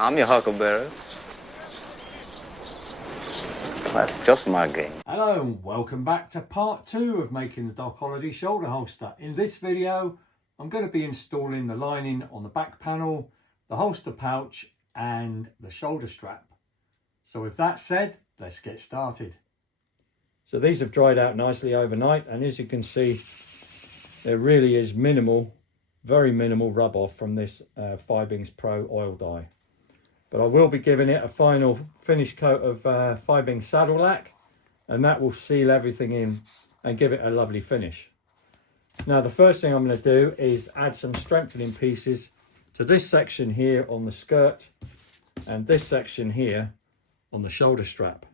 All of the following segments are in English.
I'm your huckleberry. That's just my game. Hello and welcome back to part 2 of making the Doc Holliday shoulder holster. In this video I'm going to be installing the lining on the back panel, the holster pouch and the shoulder strap. So with that said, let's get started. So these have dried out nicely overnight, and as you can see there really is minimal, very minimal rub off from this Fibings Pro oil dye. But I will be giving it a final finish coat of Fibings saddle lac, and that will seal everything in and give it a lovely finish. Now the first thing I'm going to do is add some strengthening pieces to this section here on the skirt and this section here on the shoulder strap.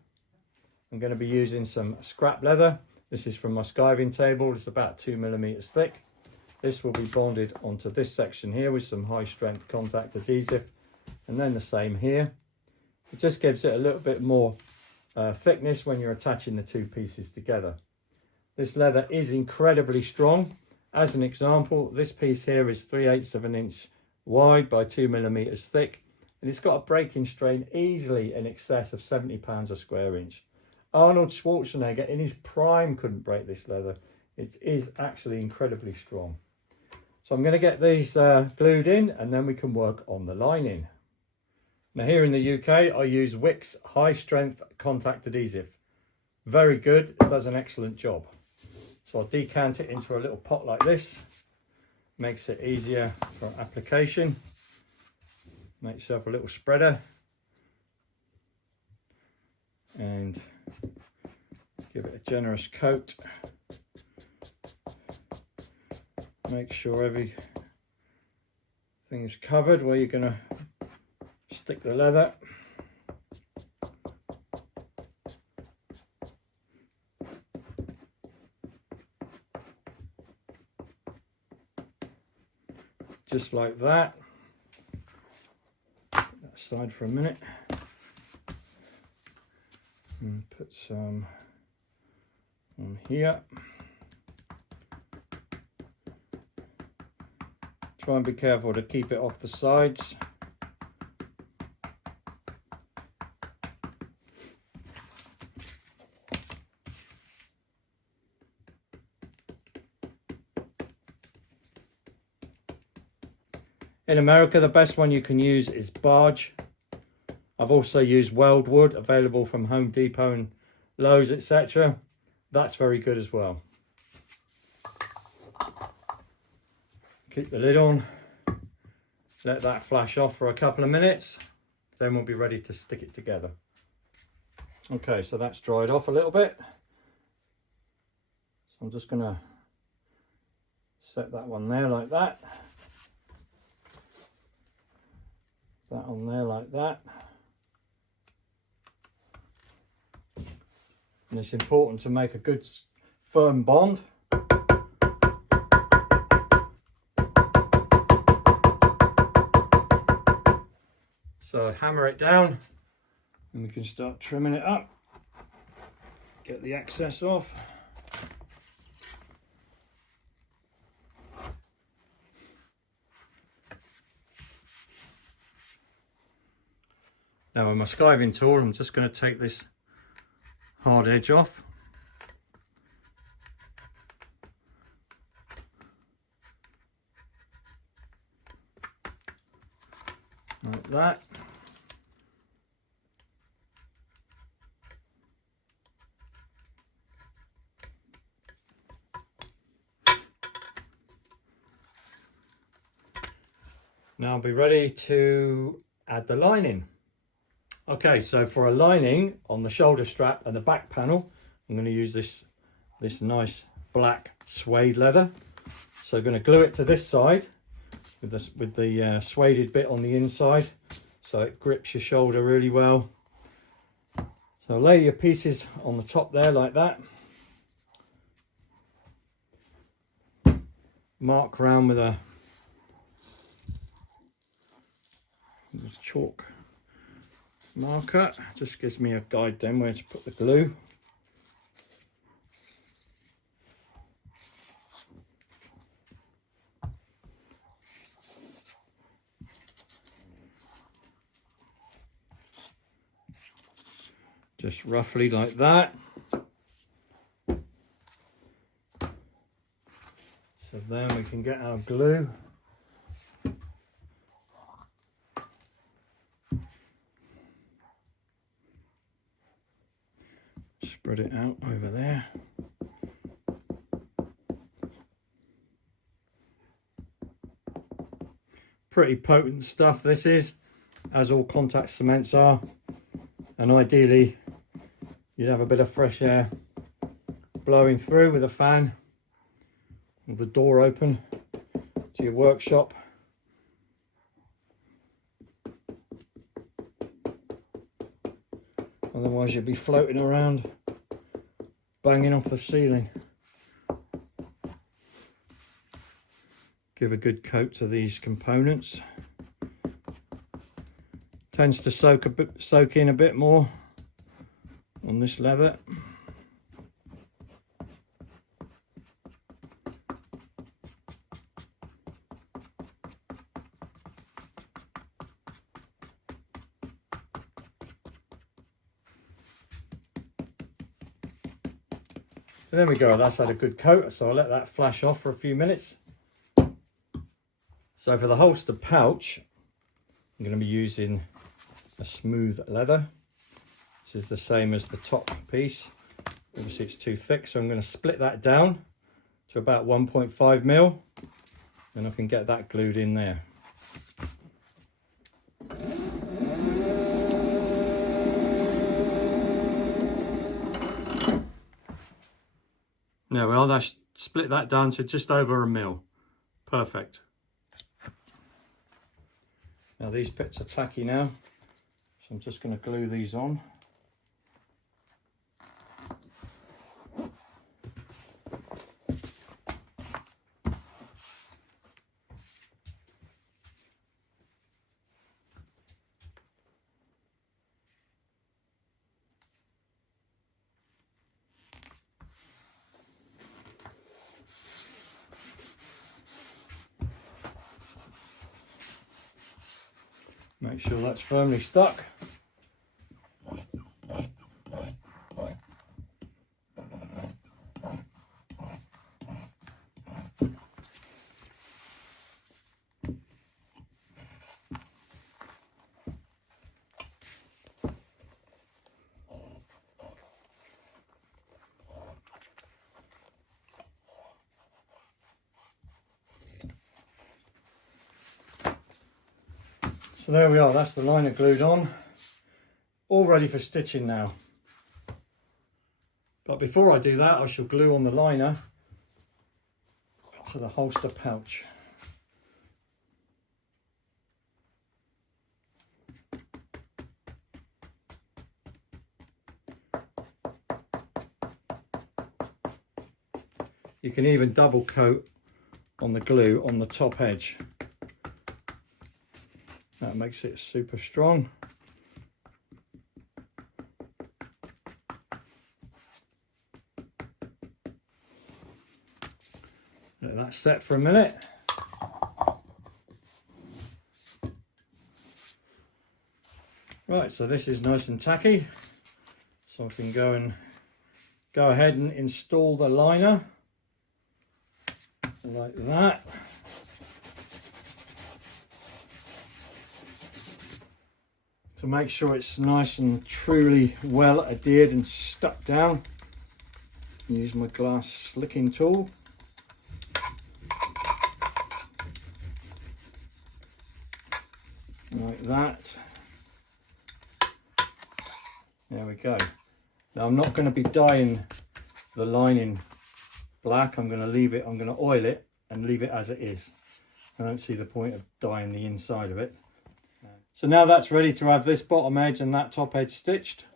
I'm going to be using some scrap leather. This is from my skiving table. It's about 2mm thick. This will be bonded onto this section here with some high strength contact adhesive, and then the same here. It just gives it a little bit more thickness when you're attaching the two pieces together. This leather is incredibly strong. As an example, this piece here is 3/8 of an inch wide by 2mm thick, and it's got a breaking strain easily in excess of 70 pounds a square inch. Arnold Schwarzenegger in his prime couldn't break this leather. It is actually incredibly strong. So I'm going to get these glued in, and then we can work on the lining. Now here in the UK, I use Wick's high strength contact adhesive. Very good, it does an excellent job. So I'll decant it into a little pot like this. Makes it easier for application. Make yourself a little spreader. And give it a generous coat. Make sure everything is covered where you're going to stick the leather. Just like that. Put that aside for a minute. And put some on here. Try and be careful to keep it off the sides. In America, the best one you can use is barge. I've also used weldwood, available from Home Depot and Lowe's, etc. That's very good as well. Keep the lid on, let that flash off for a couple of minutes, then we'll be ready to stick it together. Okay, so that's dried off a little bit. So I'm just going to set that one there like that. That on there like that. And it's important to make a good firm bond. So hammer it down and we can start trimming it up. Get the excess off. Now with my skiving tool, I'm just going to take this hard edge off. Like that. Now I'll be ready to add the lining. Okay, so for a lining on the shoulder strap and the back panel, I'm going to use this nice black suede leather. So I'm going to glue it to this side with the suede bit on the inside, so it grips your shoulder really well. So lay your pieces on the top there like that. Mark around with a chalk marker, just gives me a guide then where to put the glue. just roughly like that. So then we can get our glue. Spread it out over there. Pretty potent stuff this is, as all contact cements are, and ideally you'd have a bit of fresh air blowing through with a fan, with the door open to your workshop. Otherwise you'd be floating around banging off the ceiling. Give a good coat to these components. Tends to soak in a bit more on this leather. And there we go, that's had a good coat, so I'll let that flash off for a few minutes. So for the holster pouch, I'm going to be using a smooth leather. This is the same as the top piece. Obviously it's too thick, so I'm going to split that down to about 1.5 mil, and I can get that glued in there. There we are, that's split that down to just over a mil. Perfect. Now these bits are tacky now, so I'm just going to glue these on. Make sure that's firmly stuck. So there we are, that's the liner glued on, all ready for stitching now. But before I do that, I shall glue on the liner to the holster pouch. You can even double coat on the glue on the top edge. That makes it super strong. Let that set for a minute. Right, so this is nice and tacky. So I can go ahead and install the liner like that. To make sure it's nice and truly well adhered and stuck down, use my glass slicking tool. Like that. There we go. Now I'm not going to be dyeing the lining black. I'm going to leave it, I'm going to oil it and leave it as it is. I don't see the point of dyeing the inside of it. So now that's ready to have this bottom edge and that top edge stitched.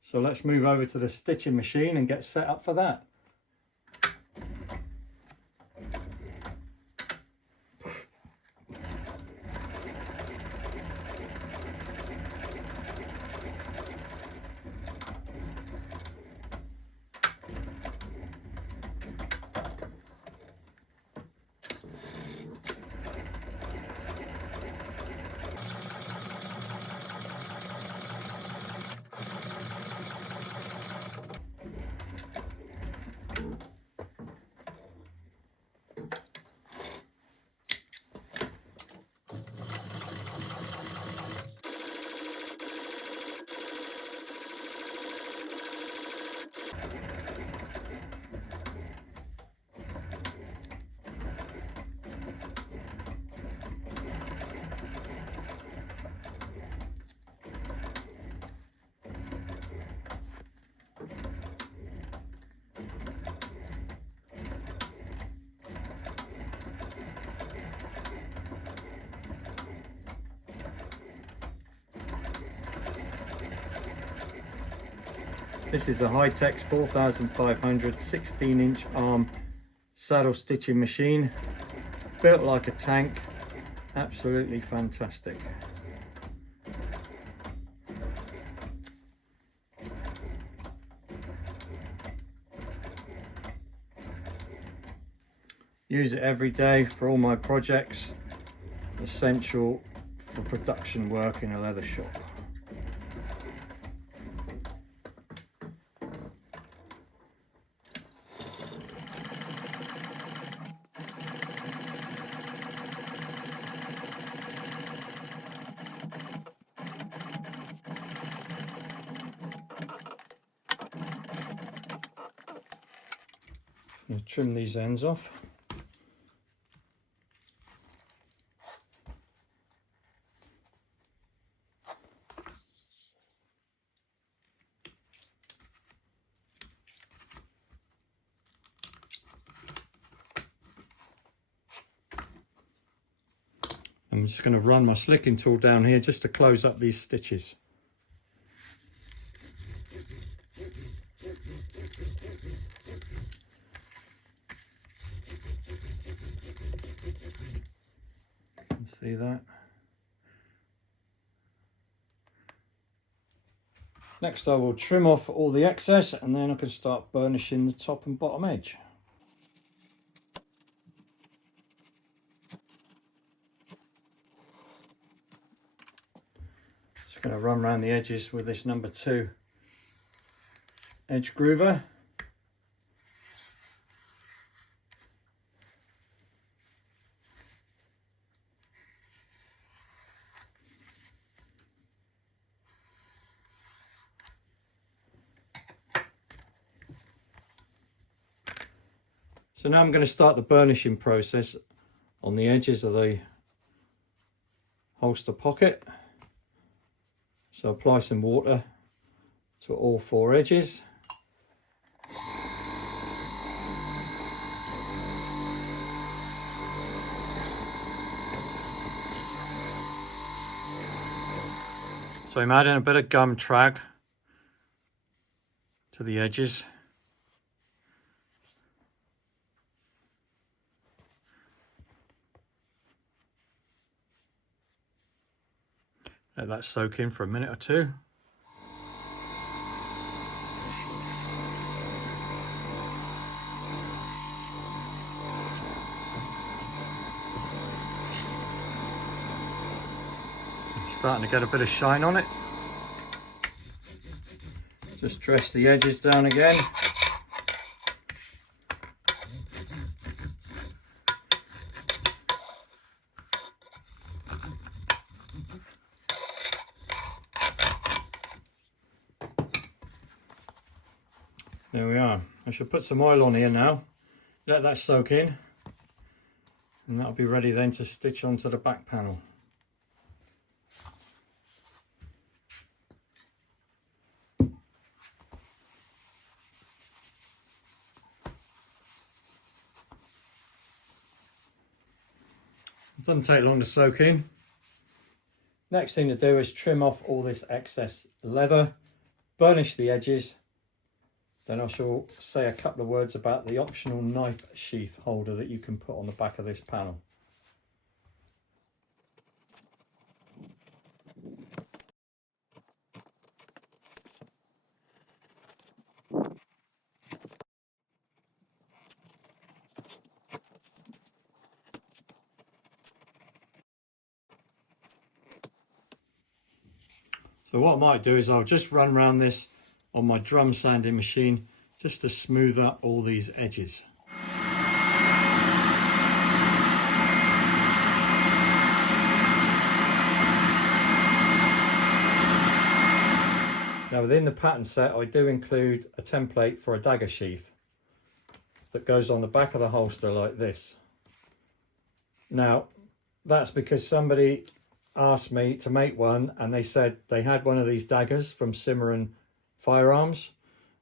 So let's move over to the stitching machine and get set up for that. This is a High-Tech 4500 16-inch arm saddle stitching machine, built like a tank, absolutely fantastic. Use it every day for all my projects, essential for production work in a leather shop. I'm going to trim these ends off. I'm just going to run my slicking tool down here just to close up these stitches. See that? Next I will trim off all the excess and then I can start burnishing the top and bottom edge. Just going to run around the edges with this number 2 edge groover. So now I'm going to start the burnishing process on the edges of the holster pocket. So apply some water to all 4 edges. So I'm adding a bit of gum trag to the edges. Let that soak in for a minute or two. Starting to get a bit of shine on it. Just dress the edges down again. There we are. I should put some oil on here now, let that soak in, and that'll be ready then to stitch onto the back panel. It doesn't take long to soak in. Next thing to do is trim off all this excess leather, burnish the edges. Then I shall say a couple of words about the optional knife sheath holder that you can put on the back of this panel. So what I might do is I'll just run around this on my drum sanding machine just to smooth up all these edges. Now within the pattern set I do include a template for a dagger sheath that goes on the back of the holster like this. Now that's because somebody asked me to make one and they said they had one of these daggers from Cimarron Firearms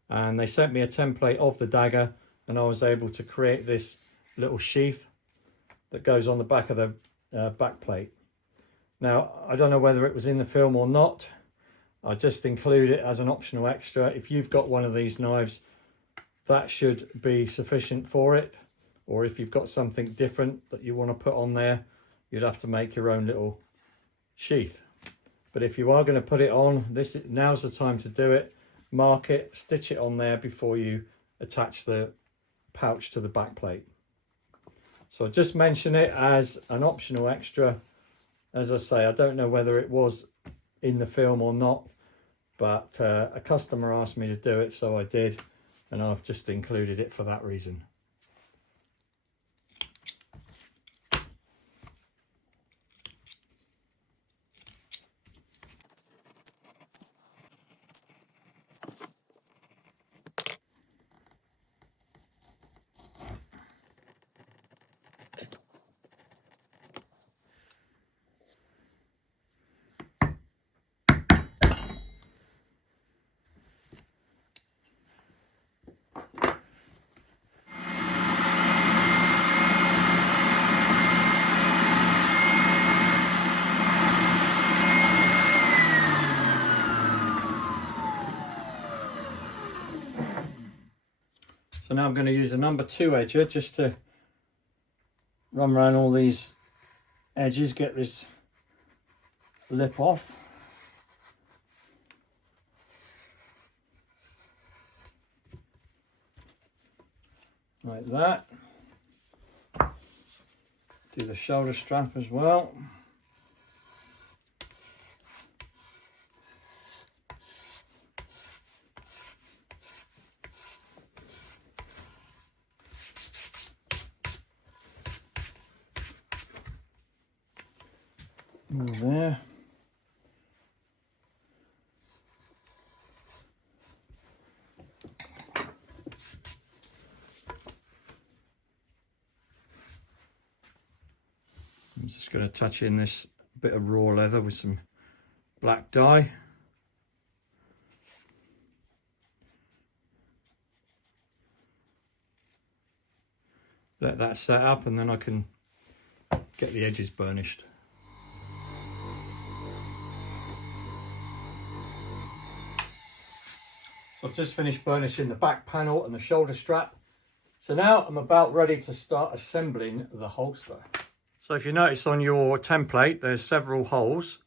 and they sent me a template of the dagger and I was able to create this little sheath that goes on the back of the back plate. Now I don't know whether it was in the film or not, I just include it as an optional extra. If you've got one of these knives, that should be sufficient for it. Or if you've got something different that you want to put on there, you'd have to make your own little sheath. But if you are going to put it on, now's the time to do it. Mark it, stitch it on there before you attach the pouch to the back plate. So I just mention it as an optional extra. As I say, I don't know whether it was in the film or not, but a customer asked me to do it, so I did, and I've just included it for that reason. So now I'm going to use a number 2 edger just to run around all these edges, get this lip off. Like that. Do the shoulder strap as well. There. I'm just going to touch in this bit of raw leather with some black dye. Let that set up and then I can get the edges burnished. So I've just finished burnishing the back panel and the shoulder strap. So now I'm about ready to start assembling the holster. So if you notice on your template, there's several holes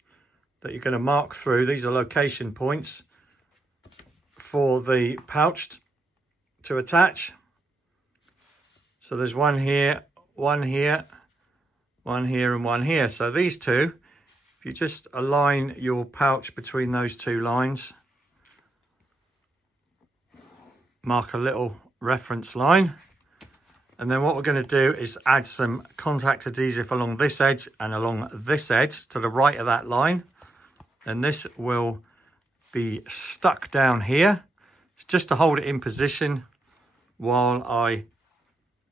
that you're going to mark through. These are location points for the pouch to attach. So there's one here, one here, one here and one here. So these two, if you just align your pouch between those two lines, mark a little reference line, and then what we're going to do is add some contact adhesive along this edge and along this edge to the right of that line, and this will be stuck down here just to hold it in position while I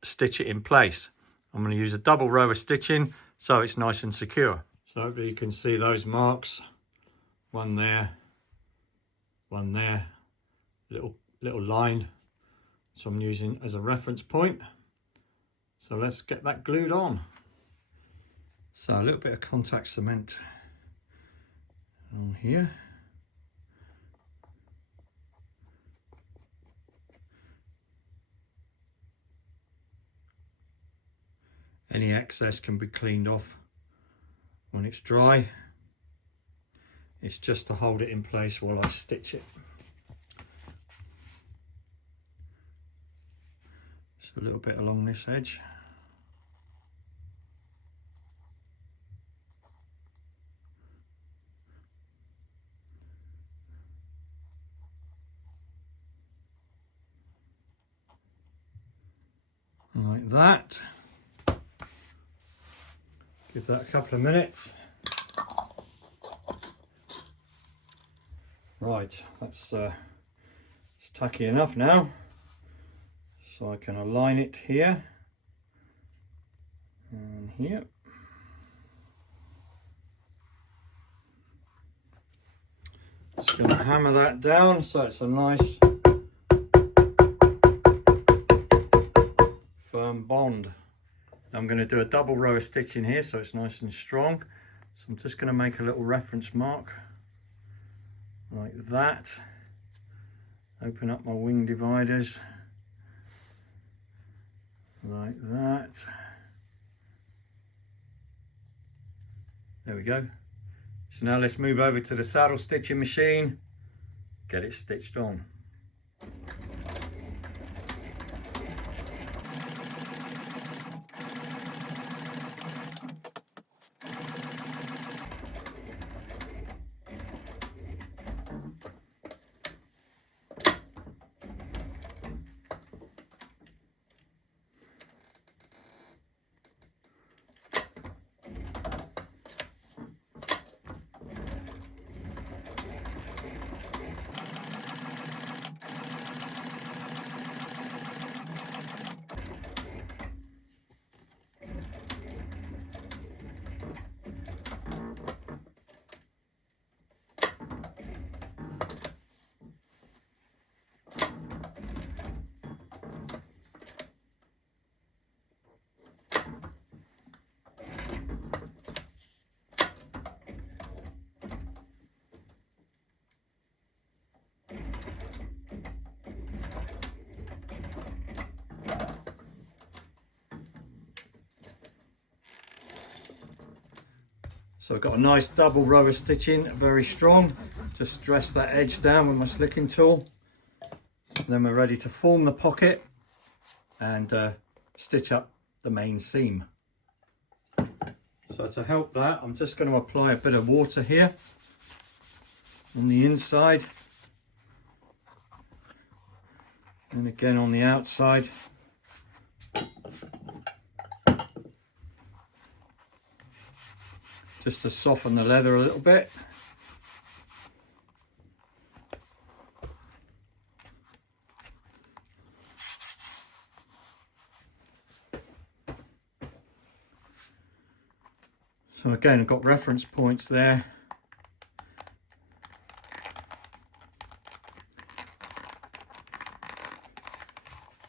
stitch it in place. I'm going to use a double row of stitching so it's nice and secure. So hopefully you can see those marks, one there, little line, so I'm using as a reference point. So let's get that glued on. So a little bit of contact cement on here. Any excess can be cleaned off when it's dry. It's just to hold it in place while I stitch it. A little bit along this edge. Like that. Give that a couple of minutes. Right, that's it's tacky enough now. So I can align it here and here. Just going to hammer that down so it's a nice firm bond. I'm going to do a double row of stitching here so it's nice and strong. So I'm just going to make a little reference mark that. Open up my wing dividers like that. There we go. So now let's move over to the saddle stitching machine, get it stitched on. So I've got a nice double row of stitching, very strong. Just dress that edge down with my slicking tool. Then we're ready to form the pocket and stitch up the main seam. So to help that, I'm just going to apply a bit of water here on the inside and again on the outside. Just to soften the leather a little bit. So again, I've got reference points there.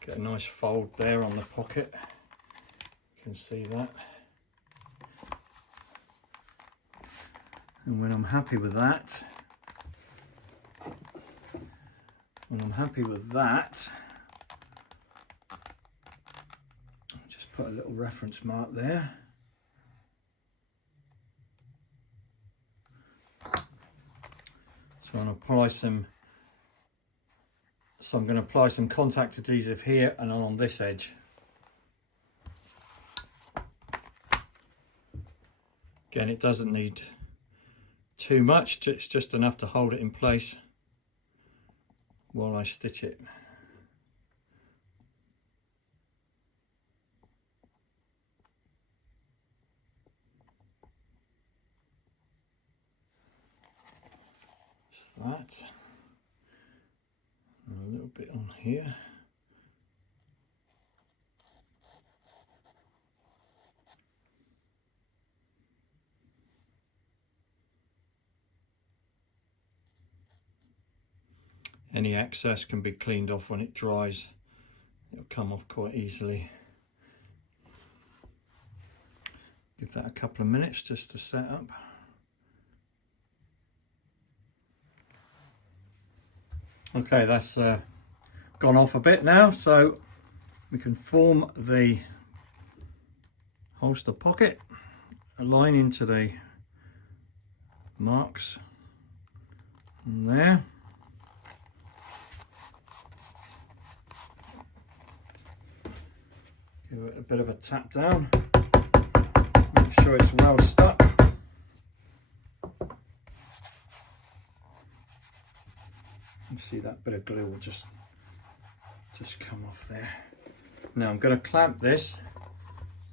Get a nice fold there on the pocket. You can see that. And when I'm happy with that, I'll just put a little reference mark there. So I'm going to apply some contact adhesive here and on this edge. Again, it doesn't need too much, it's just enough to hold it in place while I stitch it. Just that. And a little bit on here. Any excess can be cleaned off when it dries. It'll come off quite easily. Give that a couple of minutes just to set up. Okay, that's gone off a bit now, so we can form the holster pocket, align into the marks in there. Give it a bit of a tap down, make sure it's well stuck. You see that bit of glue will just come off there. Now I'm going to clamp this,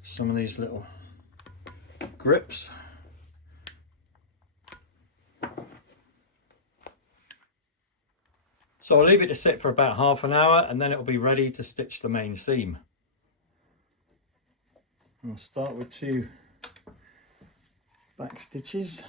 some of these little grips. So I'll leave it to sit for about half an hour and then it'll be ready to stitch the main seam. I'll start with 2 back stitches.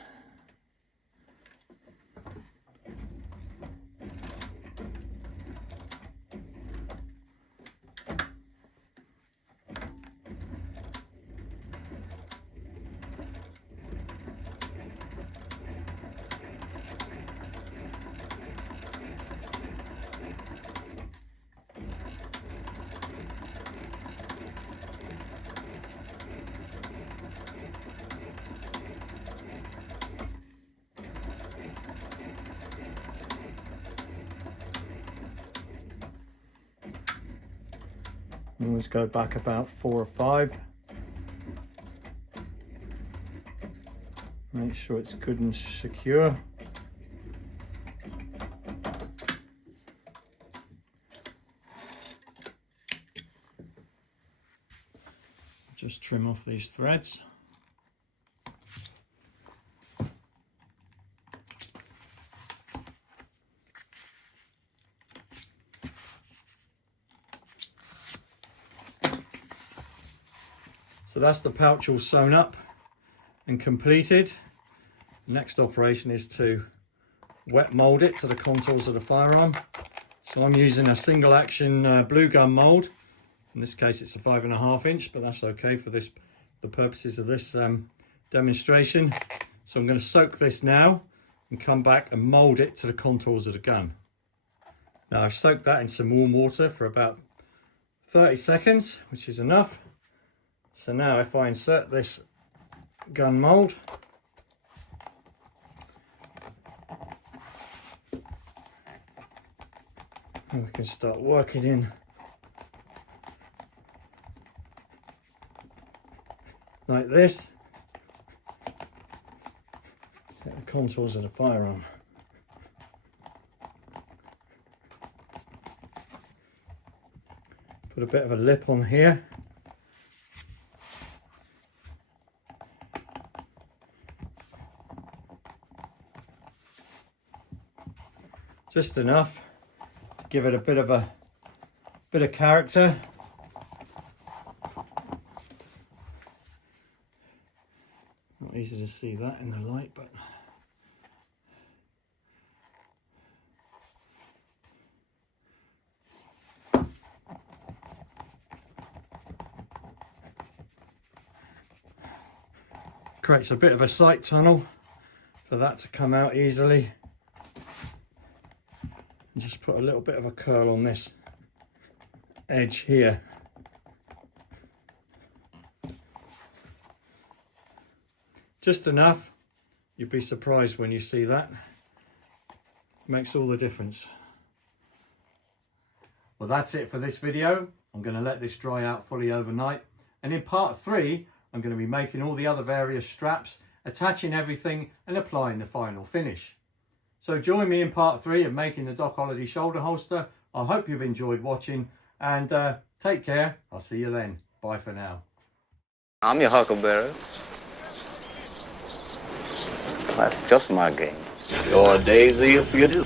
Always go back about 4 or 5. Make sure it's good and secure. Just trim off these threads. So that's the pouch all sewn up and completed. The next operation is to wet mould it to the contours of the firearm. So I'm using a single action blue gun mould. In this case it's a 5.5 inch, but that's okay for the purposes of this demonstration. So I'm going to soak this now and come back and mould it to the contours of the gun. Now I've soaked that in some warm water for about 30 seconds, which is enough. So now if I insert this gun mould, and we can start working in like this, at the contours of the firearm. Put a bit of a lip on here. Just enough to give it a bit of character. Not easy to see that in the light, but creates a bit of a sight tunnel for that to come out easily. And just put a little bit of a curl on this edge here. Just enough. You'd be surprised when you see that. Makes all the difference. Well, that's it for this video. I'm going to let this dry out fully overnight. And in part 3, I'm going to be making all the other various straps, attaching everything and applying the final finish. So join me in part 3 of making the Doc Holliday shoulder holster. I hope you've enjoyed watching, and take care. I'll see you then. Bye for now. I'm your huckleberry. That's just my game. Your daisy if you do.